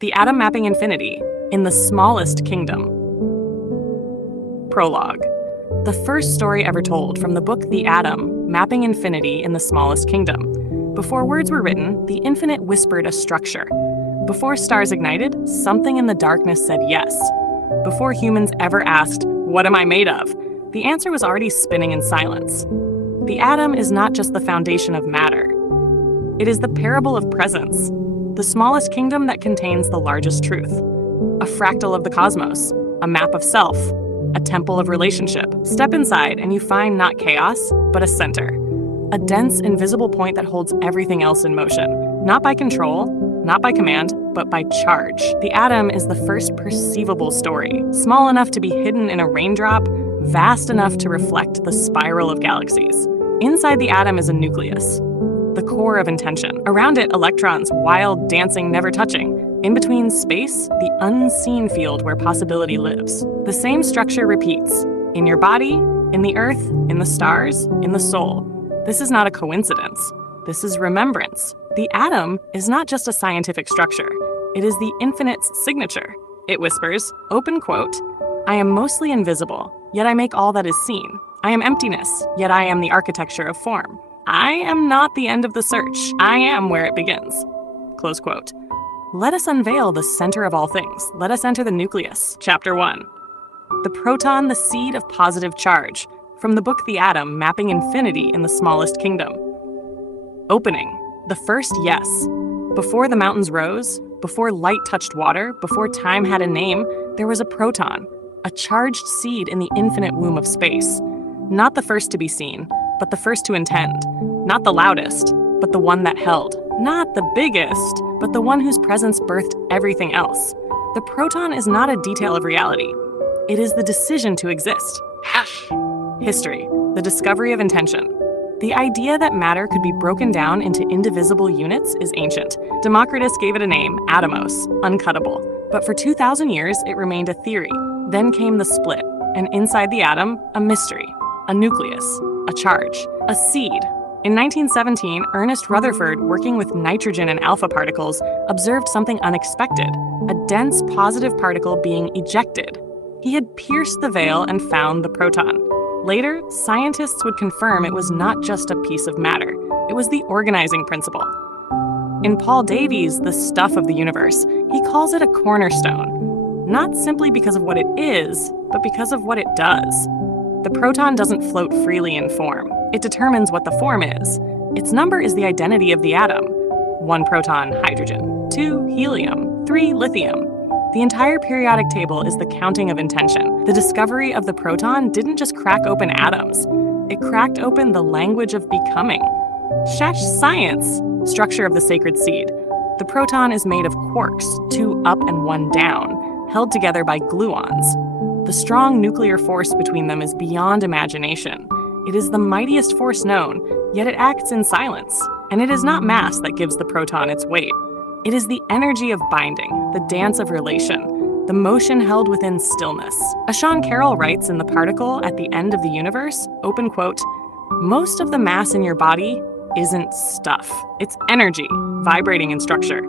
The Atom Mapping Infinity in the Smallest Kingdom. Prologue. The first story ever told from the book The Atom Mapping Infinity in the Smallest Kingdom. Before words were written, the infinite whispered a structure. Before stars ignited, something in the darkness said yes. Before humans ever asked, "What am I made of?" the answer was already spinning in silence. The atom is not just the foundation of matter. It is the parable of presence, the smallest kingdom that contains the largest truth. A fractal of the cosmos, a map of self, a temple of relationship. Step inside and you find not chaos, but a center. A dense, invisible point that holds everything else in motion. Not by control, not by command, but by charge. The atom is the first perceivable story, small enough to be hidden in a raindrop, vast enough to reflect the spiral of galaxies. Inside the atom is a nucleus, the core of intention. Around it, electrons, wild, dancing, never touching. In between space, the unseen field where possibility lives. The same structure repeats, in your body, in the earth, in the stars, in the soul. This is not a coincidence. This is remembrance. The atom is not just a scientific structure. It is the infinite's signature. It whispers, open quote, "I am mostly invisible, yet I make all that is seen. I am emptiness, yet I am the architecture of form. I am not the end of the search. I am where it begins." Close quote. Let us unveil the center of all things. Let us enter the nucleus. Chapter 1. The proton, the seed of positive charge. From the book The Atom, Mapping Infinity in the Smallest Kingdom. Opening. The first yes. Before the mountains rose, before light touched water, before time had a name, there was a proton, a charged seed in the infinite womb of space. Not the first to be seen, but the first to intend. Not the loudest, but the one that held. Not the biggest, but the one whose presence birthed everything else. The proton is not a detail of reality. It is the decision to exist. History, the discovery of intention. The idea that matter could be broken down into indivisible units is ancient. Democritus gave it a name, atomos, uncuttable. But for 2,000 years, it remained a theory. Then came the split, and inside the atom, a mystery, a nucleus, a charge, a seed. In 1917, Ernest Rutherford, working with nitrogen and alpha particles, observed something unexpected, a dense positive particle being ejected. He had pierced the veil and found the proton. Later, scientists would confirm it was not just a piece of matter. It was the organizing principle. In Paul Davies' The Stuff of the Universe, he calls it a cornerstone, not simply because of what it is, but because of what it does. The proton doesn't float freely in form. It determines what the form is. Its number is the identity of the atom. 1 proton, hydrogen. 2, helium. 3, lithium. The entire periodic table is the counting of intention. The discovery of the proton didn't just crack open atoms. It cracked open the language of becoming. Shash science! Structure of the sacred seed. The proton is made of quarks, 2 up and 1 down, held together by gluons. The strong nuclear force between them is beyond imagination. It is the mightiest force known, yet it acts in silence. And it is not mass that gives the proton its weight. It is the energy of binding, the dance of relation, the motion held within stillness. Ashawn Carroll writes in The Particle at the End of the Universe, open quote, "Most of the mass in your body isn't stuff. It's energy, vibrating in structure."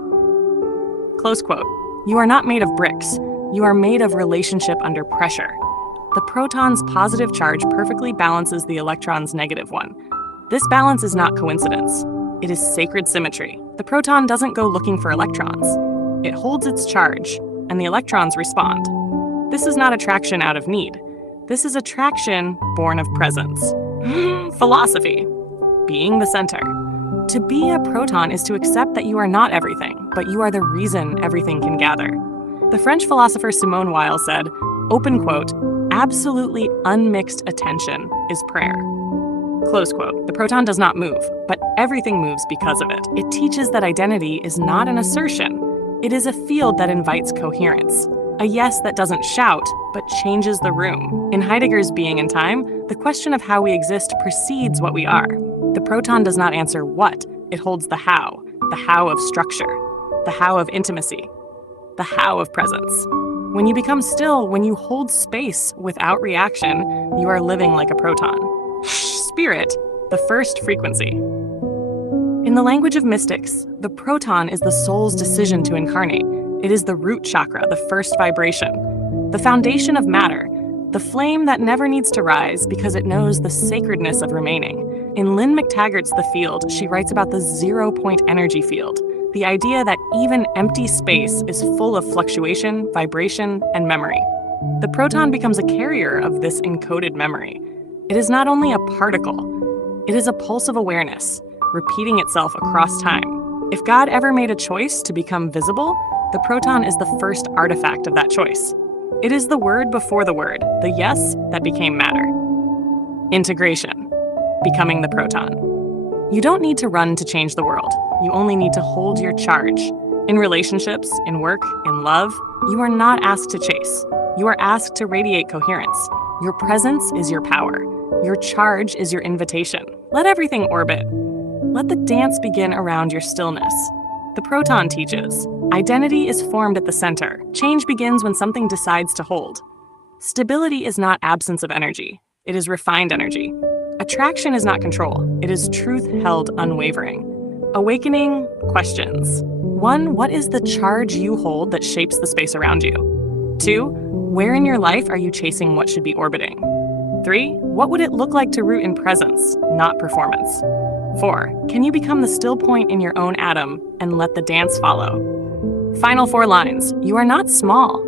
Close quote. You are not made of bricks. You are made of relationship under pressure. The proton's positive charge perfectly balances the electron's negative one. This balance is not coincidence. It is sacred symmetry. The proton doesn't go looking for electrons. It holds its charge, and the electrons respond. This is not attraction out of need. This is attraction born of presence. Philosophy. Being the center. To be a proton is to accept that you are not everything, but you are the reason everything can gather. The French philosopher Simone Weil said, open quote, "Absolutely unmixed attention is prayer." Close quote. The proton does not move, but everything moves because of it. It teaches that identity is not an assertion. It is a field that invites coherence. A yes that doesn't shout, but changes the room. In Heidegger's Being and Time, the question of how we exist precedes what we are. The proton does not answer what, it holds the how of structure, the how of intimacy, the how of presence. When you become still, when you hold space without reaction, you are living like a proton. Spirit, the first frequency. In the language of mystics, the proton is the soul's decision to incarnate. It is the root chakra, the first vibration, the foundation of matter, the flame that never needs to rise because it knows the sacredness of remaining. In Lynn McTaggart's The Field, she writes about the zero-point energy field, the idea that even empty space is full of fluctuation, vibration, and memory. The proton becomes a carrier of this encoded memory. It is not only a particle, it is a pulse of awareness, repeating itself across time. If God ever made a choice to become visible, the proton is the first artifact of that choice. It is the word before the word, the yes that became matter. Integration, becoming the proton. You don't need to run to change the world. You only need to hold your charge. In relationships, in work, in love, you are not asked to chase. You are asked to radiate coherence. Your presence is your power. Your charge is your invitation. Let everything orbit. Let the dance begin around your stillness. The proton teaches, identity is formed at the center. Change begins when something decides to hold. Stability is not absence of energy. It is refined energy. Attraction is not control. It is truth held unwavering. Awakening questions. 1, what is the charge you hold that shapes the space around you? 2, where in your life are you chasing what should be orbiting? 3, what would it look like to root in presence, not performance? 4, can you become the still point in your own atom and let the dance follow? Final 4 lines. You are not small.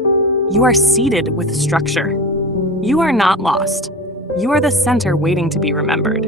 You are seated with structure. You are not lost. You are the center waiting to be remembered.